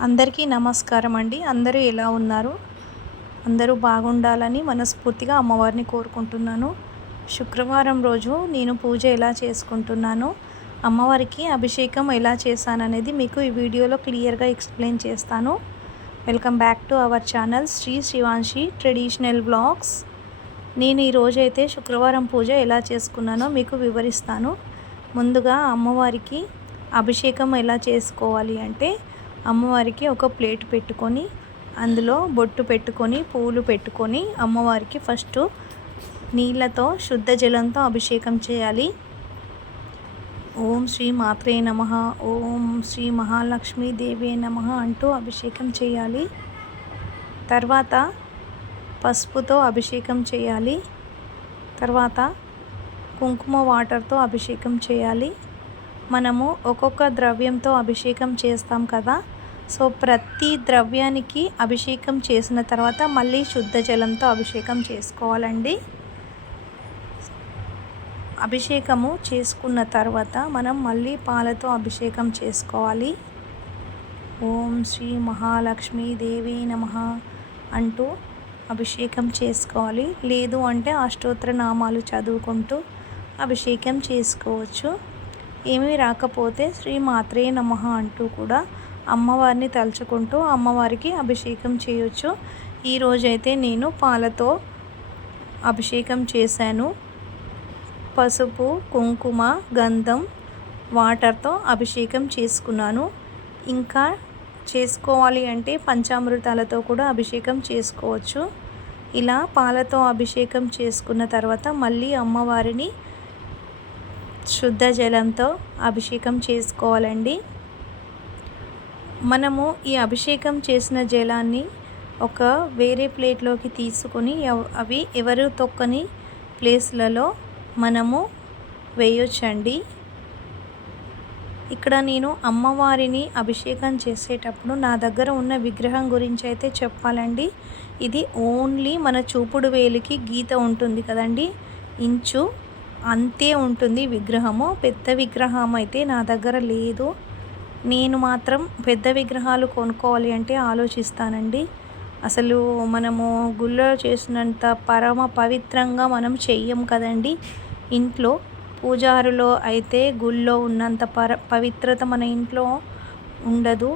అందరికీ నమస్కారం అండి. అందరూ ఎలా ఉన్నారు? అందరూ బాగుండాలని మనస్ఫూర్తిగా అమ్మవారిని కోరుకుంటున్నాను. శుక్రవారం రోజు నేను పూజ ఎలా చేసుకుంటున్నాను? అమ్మవారికి అభిషేకం ఎలా చేశాననేది మీకు ఈ వీడియోలో క్లియర్గా ఎక్స్ప్లెయిన్ చేస్తాను. Welcome back to our channel Sri Shivanshi traditional blogs. నేను ఈరోజైతే శుక్రవారం పూజ ఎలా చేసుకున్నానో మీకు వివరిస్తాను. ముందుగా అమ్మవారికి అభిషేకం ఎలా చేసుకోవాలి అంటే అమ్మవారికి ఒక ప్లేట్ పెట్టుకొని అందులో బొట్టు పెట్టుకొని పూలు పెట్టుకొని అమ్మవారికి ఫస్ట్ నీళ్ళతో శుద్ధ జలంతో అభిషేకం చేయాలి. ఓం శ్రీ మాత్రే నమ ఓం శ్రీ మహాలక్ష్మీ దేవే నమ అంటూ అభిషేకం చేయాలి. తర్వాత పసుపుతో అభిషేకం చేయాలి. తర్వాత కుంకుమ వాటర్తో అభిషేకం చేయాలి. మనము ఒక్కొక్క ద్రవ్యంతో అభిషేకం చేస్తాం కదా సో ప్రతి ద్రవ్యానికి అభిషేకం చేసిన తర్వాత మళ్ళీ శుద్ధ జలంతో అభిషేకం చేసుకోవాలండి. అభిషేకము చేసుకున్న తర్వాత మనం మళ్ళీ పాలతో అభిషేకం చేసుకోవాలి. ఓం శ్రీ మహాలక్ష్మీ దేవి నమ అంటూ అభిషేకం చేసుకోవాలి. లేదు అంటే అష్టోత్తర నామాలు చదువుకుంటూ అభిషేకం చేసుకోవచ్చు. ఏమీ రాకపోతే శ్రీ మాత్రే నమ అంటూ కూడా అమ్మవారిని తలుచుకుంటూ అమ్మవారికి అభిషేకం చేయొచ్చు. ఈరోజైతే నేను పాలతో అభిషేకం చేశాను. పసుపు కుంకుమ గంధం వాటర్తో అభిషేకం చేసుకున్నాను. ఇంకా చేసుకోవాలి అంటే పంచామృతాలతో కూడా అభిషేకం చేసుకోవచ్చు. ఇలా పాలతో అభిషేకం చేసుకున్న తర్వాత మళ్ళీ అమ్మవారిని శుద్ధ జలంతో అభిషేకం చేసుకోవాలండి. మనము ఈ అభిషేకం చేసిన జలాన్ని ఒక వేరే ప్లేట్లోకి తీసుకొని అవి ఎవరు తొక్కని ప్లేస్లలో మనము వేయొచ్చండి. ఇక్కడ నేను అమ్మవారిని అభిషేకం చేసేటప్పుడు నా దగ్గర ఉన్న విగ్రహం గురించి అయితే చెప్పాలండి. ఇది ఓన్లీ మన చూపుడు వేలికి గీత ఉంటుంది కదండి. ఇంచు అంతే ఉంటుంది విగ్రహము. పెద్ద విగ్రహం అయితే నా దగ్గర లేదు. నేను మాత్రం పెద్ద విగ్రహాలు కొనుక్కోవాలి అంటే ఆలోచిస్తానండి. అసలు మనము గుళ్ళో చేసినంత పరమ పవిత్రంగా మనం చెయ్యం కదండి. ఇంట్లో పూజారులో అయితే గుళ్ళో ఉన్నంత పర పవిత్రత మన ఇంట్లో ఉండదు.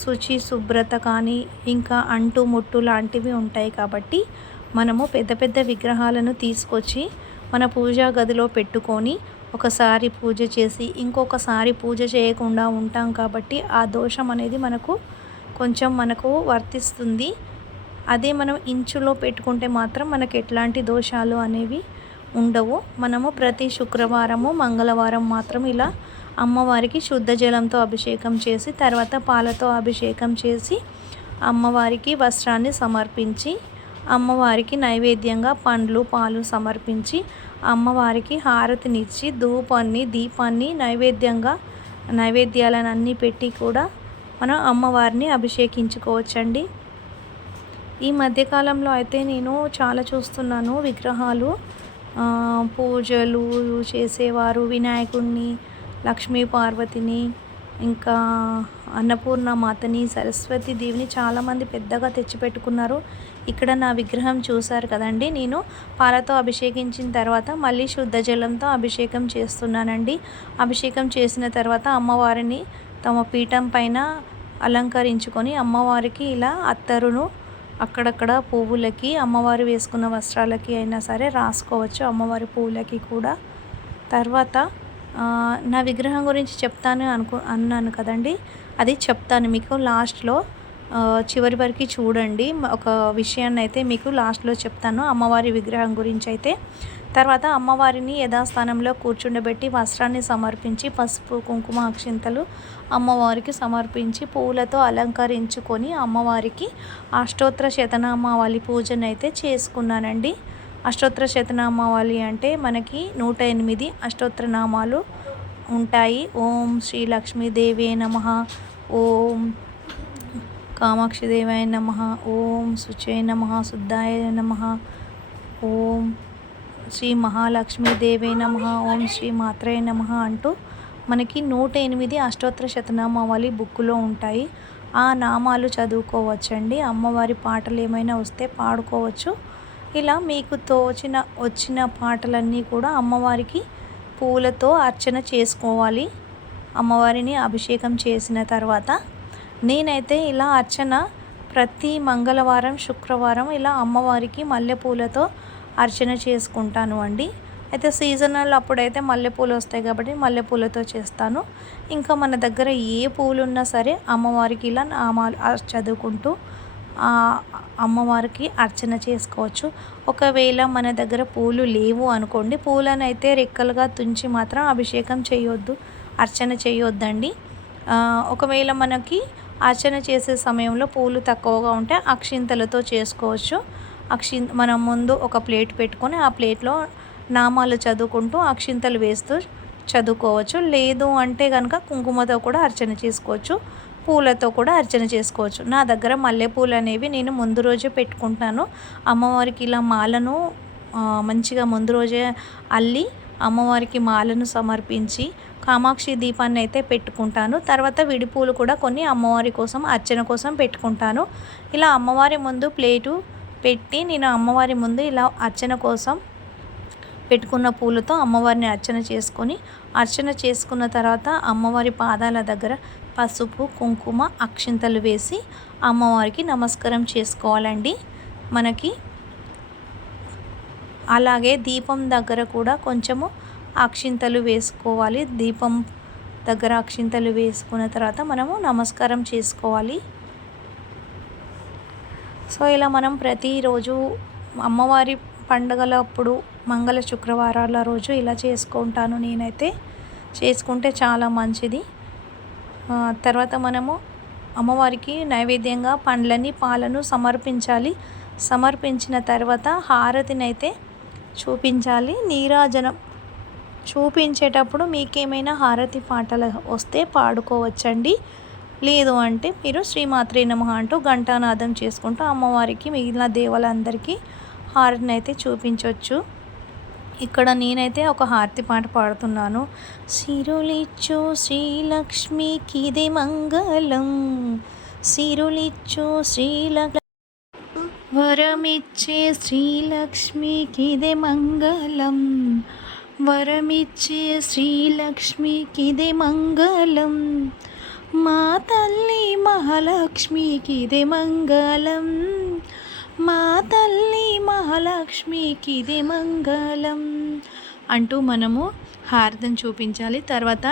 శుచి శుభ్రత కానీ ఇంకా అంటు ముట్టు లాంటివి ఉంటాయి కాబట్టి మనము పెద్ద పెద్ద విగ్రహాలను తీసుకొచ్చి మన పూజా గదిలో పెట్టుకొని ఒకసారి పూజ చేసి ఇంకొకసారి పూజ చేయకుండా ఉంటాం కాబట్టి ఆ దోషం అనేది మనకు కొంచెం మనకు వర్తిస్తుంది. అదే మనం ఇంచులో పెట్టుకుంటే మాత్రం మనకు ఎట్లాంటి దోషాలు అనేవి ఉండవు. మనము ప్రతి శుక్రవారము మంగళవారం మాత్రం ఇలా అమ్మవారికి శుద్ధ జలంతో అభిషేకం చేసి తర్వాత పాలతో అభిషేకం చేసి అమ్మవారికి వస్త్రాన్ని సమర్పించి అమ్మవారికి నైవేద్యంగా పండ్లు పాలు సమర్పించి అమ్మవారికి హారతినిచ్చి ధూపాన్ని దీపాన్ని నైవేద్యంగా నైవేద్యాలను అన్నీ పెట్టి కూడా మనం అమ్మవారిని అభిషేకించుకోవచ్చండి. ఈ మధ్యకాలంలో అయితే నేను చాలా చూస్తున్నాను విగ్రహాలు. పూజలు చేసేవారు వినాయకుడిని లక్ష్మీ పార్వతిని ఇంకా అన్నపూర్ణ మాతని సరస్వతి దేవిని చాలామంది పెద్దగా తెచ్చిపెట్టుకున్నారు. ఇక్కడ నా విగ్రహం చూశారు కదండి. నేను పాలతో అభిషేకించిన తర్వాత మళ్ళీ శుద్ధ జలంతో అభిషేకం చేస్తున్నానండి. అభిషేకం చేసిన తర్వాత అమ్మవారిని తమ పీఠం పైన అలంకరించుకొని అమ్మవారికి ఇలా అత్తరును అక్కడక్కడ పువ్వులకి అమ్మవారు వేసుకున్న వస్త్రాలకి అయినా సరే రాసుకోవచ్చు అమ్మవారి పువ్వులకి కూడా. తర్వాత నా విగ్రహం గురించి చెప్తాను అనుకు అన్నాను కదండి. అది చెప్తాను మీకు లాస్ట్లో. చివరి వరకు చూడండి. ఒక విషయాన్ని అయితే మీకు లాస్ట్లో చెప్తాను. అమ్మవారి విగ్రహం గురించి అయితే తర్వాత అమ్మవారిని యథాస్థానంలో కూర్చుండబెట్టి వస్త్రాన్ని సమర్పించి పసుపు కుంకుమ అక్షింతలు అమ్మవారికి సమర్పించి పూలతో అలంకరించుకొని అమ్మవారికి అష్టోత్తర శతనామావళి పూజను అయితే చేసుకున్నానండి. అష్టోత్తర శతనామావళి అంటే మనకి నూట ఎనిమిది అష్టోత్తర నామాలు ఉంటాయి. ఓం శ్రీ లక్ష్మీదేవే నమ. ఓం కామాక్షిదేవాయ నమ. ఓం శుచయ నమ. శుద్ధాయ నమ. ఓం శ్రీ మహాలక్ష్మీదేవే నమ. ఓం శ్రీ మాత్రయ నమ అంటూ మనకి నూట ఎనిమిది అష్టోత్తర శతనామావళి బుక్లో ఉంటాయి. ఆ నామాలు చదువుకోవచ్చండి. అమ్మవారి పాటలు ఏమైనా వస్తే పాడుకోవచ్చు. ఇలా మీకు తోచిన వచ్చిన పాటలన్నీ కూడా అమ్మవారికి పూలతో అర్చన చేసుకోవాలి. అమ్మవారిని అభిషేకం చేసిన తర్వాత నేనైతే ఇలా అర్చన ప్రతి మంగళవారం శుక్రవారం ఇలా అమ్మవారికి మల్లెపూలతో అర్చన చేసుకుంటాను అండి. అయితే సీజనల్ అప్పుడైతే మల్లెపూలు వస్తాయి కాబట్టి మల్లెపూలతో చేస్తాను. ఇంకా మన దగ్గర ఏ పూలు ఉన్నా సరే అమ్మవారికి ఇలా నామాలు చదువుకుంటూ అమ్మవారికి అర్చన చేసుకోవచ్చు. ఒకవేళ మన దగ్గర పూలు లేవు అనుకోండి పూలను అయితే రెక్కలుగా తుంచి మాత్రం అభిషేకం చేయొద్దు అర్చన చేయొద్దండి. ఒకవేళ మనకి అర్చన చేసే సమయంలో పూలు తక్కువగా ఉంటే అక్షింతలతో చేసుకోవచ్చు. అక్షి మనం ముందు ఒక ప్లేట్ పెట్టుకొని ఆ ప్లేట్లో నామాలు చదువుకుంటూ అక్షింతలు వేస్తూ చదువుకోవచ్చు. లేదు అంటే కనుక కుంకుమతో కూడా అర్చన చేసుకోవచ్చు. పూలతో కూడా అర్చన చేసుకోవచ్చు. నా దగ్గర మల్లెపూలు అనేవి నేను ముందు రోజే పెట్టుకుంటాను. అమ్మవారికి ఇలా మాలను మంచిగా ముందు రోజే అల్లి అమ్మవారికి మాలను సమర్పించి కామాక్షి దీపాన్ని అయితే పెట్టుకుంటాను. తర్వాత విడిపూలు కూడా కొన్ని అమ్మవారి కోసం అర్చన కోసం పెట్టుకుంటాను. ఇలా అమ్మవారి ముందు ప్లేటు పెట్టి నేను అమ్మవారి ముందు ఇలా అర్చన కోసం పెట్టుకున్న పూలతో అమ్మవారిని అర్చన చేసుకొని అర్చన చేసుకున్న తర్వాత అమ్మవారి పాదాల దగ్గర పసుపు కుంకుమ అక్షింతలు వేసి అమ్మవారికి నమస్కారం చేసుకోవాలండి. మనకి అలాగే దీపం దగ్గర కూడా కొంచెము అక్షింతలు వేసుకోవాలి. దీపం దగ్గర అక్షింతలు వేసుకున్న తర్వాత మనము నమస్కారం చేసుకోవాలి. సో ఇలా మనం ప్రతిరోజు అమ్మవారి పండుగలప్పుడు మంగళ శుక్రవారాల రోజు ఇలా చేసుకుంటాను. నేనైతే చేసుకుంటే చాలా మంచిది. తర్వాత మనము అమ్మవారికి నైవేద్యంగా పండ్లని పాలను సమర్పించాలి. సమర్పించిన తర్వాత హారతిని అయితే చూపించాలి. నీరాజనం చూపించేటప్పుడు మీకేమైనా హారతి పాటలు వస్తే పాడుకోవచ్చండి. లేదు అంటే మీరు శ్రీమాత్రే నమ అంటూ ఘంటానాదం చేసుకుంటూ అమ్మవారికి మిగిలిన దేవులందరికీ హారతిని అయితే చూపించవచ్చు ఇక్కడ నేనైతే ఒక హారతి పాట పాడుతున్నాను. సిరులిచ్చు శ్రీలక్ష్మికిది మంగళం. సిరులిచ్చు శ్రీలక్ష్మి వరమిచ్చే శ్రీలక్ష్మికిదే మంగళం. వరమిచ్చే శ్రీలక్ష్మికిదే మంగళం. మా తల్లి మహాలక్ష్మికిదే మంగళం. మా తల్లి మహాలక్ష్మికిదే మంగళం. అంటూ మనము హారతిని చూపించాలి. తర్వాత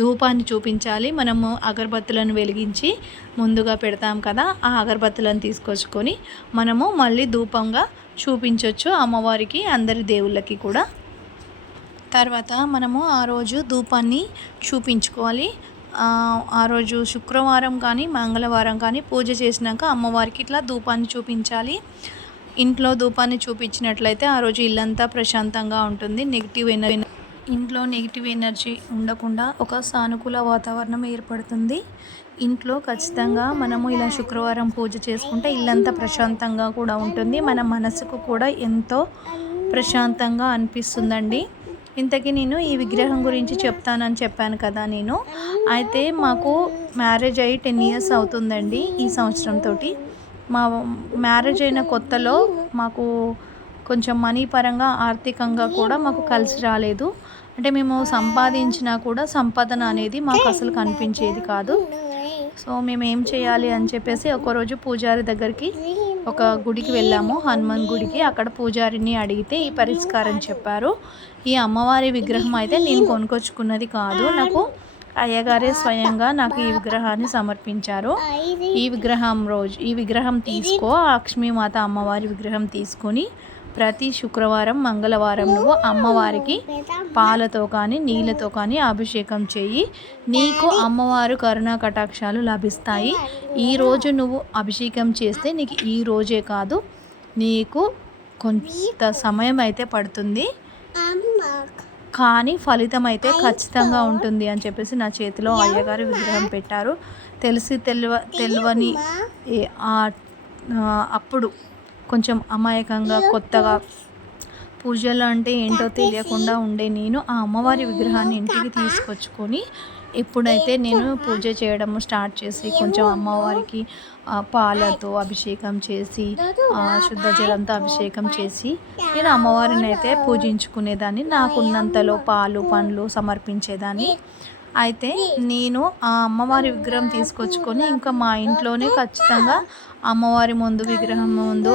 ధూపాన్ని చూపించాలి. మనము అగరబత్తులను వెలిగించి ముందుగా పెడతాం కదా ఆ అగరబత్తులను తీసుకొచ్చుకొని మనము మళ్ళీ ధూపంగా చూపించవచ్చు అమ్మవారికి అందరి దేవుళ్ళకి కూడా. తర్వాత మనము ఆ రోజు ధూపాన్ని చూపించుకోవాలి. ఆ రోజు శుక్రవారం కానీ మంగళవారం కానీ పూజ చేసినాక అమ్మవారికి ఇట్లా ధూపాన్ని చూపించాలి. ఇంట్లో ధూపాన్ని చూపించినట్లయితే ఆ రోజు ఇల్లంతా ప్రశాంతంగా ఉంటుంది. నెగిటివ్ ఎనర్జీ ఇంట్లో నెగిటివ్ ఎనర్జీ ఉండకుండా ఒక సానుకూల వాతావరణం ఏర్పడుతుంది. ఇంట్లో ఖచ్చితంగా మనము ఇలా శుక్రవారం పూజ చేసుకుంటే ఇల్లంతా ప్రశాంతంగా కూడా ఉంటుంది. మన మనసుకు కూడా ఎంతో ప్రశాంతంగా అనిపిస్తుందండి. ఇంతకీ నేను ఈ విగ్రహం గురించి చెప్తానని చెప్పాను కదా నేను. అయితే మాకు మ్యారేజ్ అయ్యి టెన్ ఇయర్స్ అవుతుందండి ఈ సంవత్సరంతో మా మ్యారేజ్ అయిన కొత్తలో మాకు కొంచెం మనీ పరంగా ఆర్థికంగా కూడా మాకు కలిసి రాలేదు. అంటే మేము సంపాదించినా కూడా సంపాదన అనేది మాకు అసలు కనిపించేది కాదు. సో మేము ఏం చేయాలి అని చెప్పేసి ఒకరోజు పూజారి దగ్గరికి ఒక గుడికి వెళ్ళాము. హనుమాన్ గుడికి. అక్కడ పూజారిని అడిగితే ఈ పరిష్కారం చెప్పారు. ఈ అమ్మవారి విగ్రహం అయితే నేను కొనుకొచ్చుకున్నది కాదు. నాకు అయ్యగారే స్వయంగా నాకు ఈ విగ్రహాన్ని సమర్పించారు. ఈ విగ్రహం రోజు ఈ విగ్రహం తీసుకో లక్ష్మీమాత అమ్మవారి విగ్రహం తీసుకొని ప్రతి శుక్రవారం మంగళవారం నువ్వు అమ్మవారికి పాలతో కానీ నీళ్ళతో కానీ అభిషేకం చేయి. నీకు అమ్మవారు కరుణా కటాక్షాలు లభిస్తాయి. ఈరోజు నువ్వు అభిషేకం చేస్తే నీకు ఈ రోజే కాదు నీకు కొంత సమయం అయితే పడుతుంది. కానీ ఫలితం అయితే ఖచ్చితంగా ఉంటుంది అని చెప్పేసి నా చేతిలో అయ్యగారు విగ్రహం పెట్టారు. తెలిసి తెలివ తెలియని అప్పుడు కొంచెం అమాయకంగా కొత్తగా పూజలు అంటే ఏంటో తెలియకుండా ఉండే నేను ఆ అమ్మవారి విగ్రహాన్ని ఇంటికి తీసుకొచ్చుకొని ఎప్పుడైతే నేను పూజ చేయడం స్టార్ట్ చేసి కొంచెం అమ్మవారికి పాలతో అభిషేకం చేసి శుద్ధ జలంతో అభిషేకం చేసి నేను అమ్మవారిని అయితే పూజించుకునేదాన్ని. నాకున్నంతలో పాలు పండ్లు సమర్పించేదాన్ని. అయితే నేను ఆ అమ్మవారి విగ్రహం తీసుకొచ్చుకొని ఇంకా మా ఇంట్లోనే ఖచ్చితంగా అమ్మవారి ముందు విగ్రహం ముందు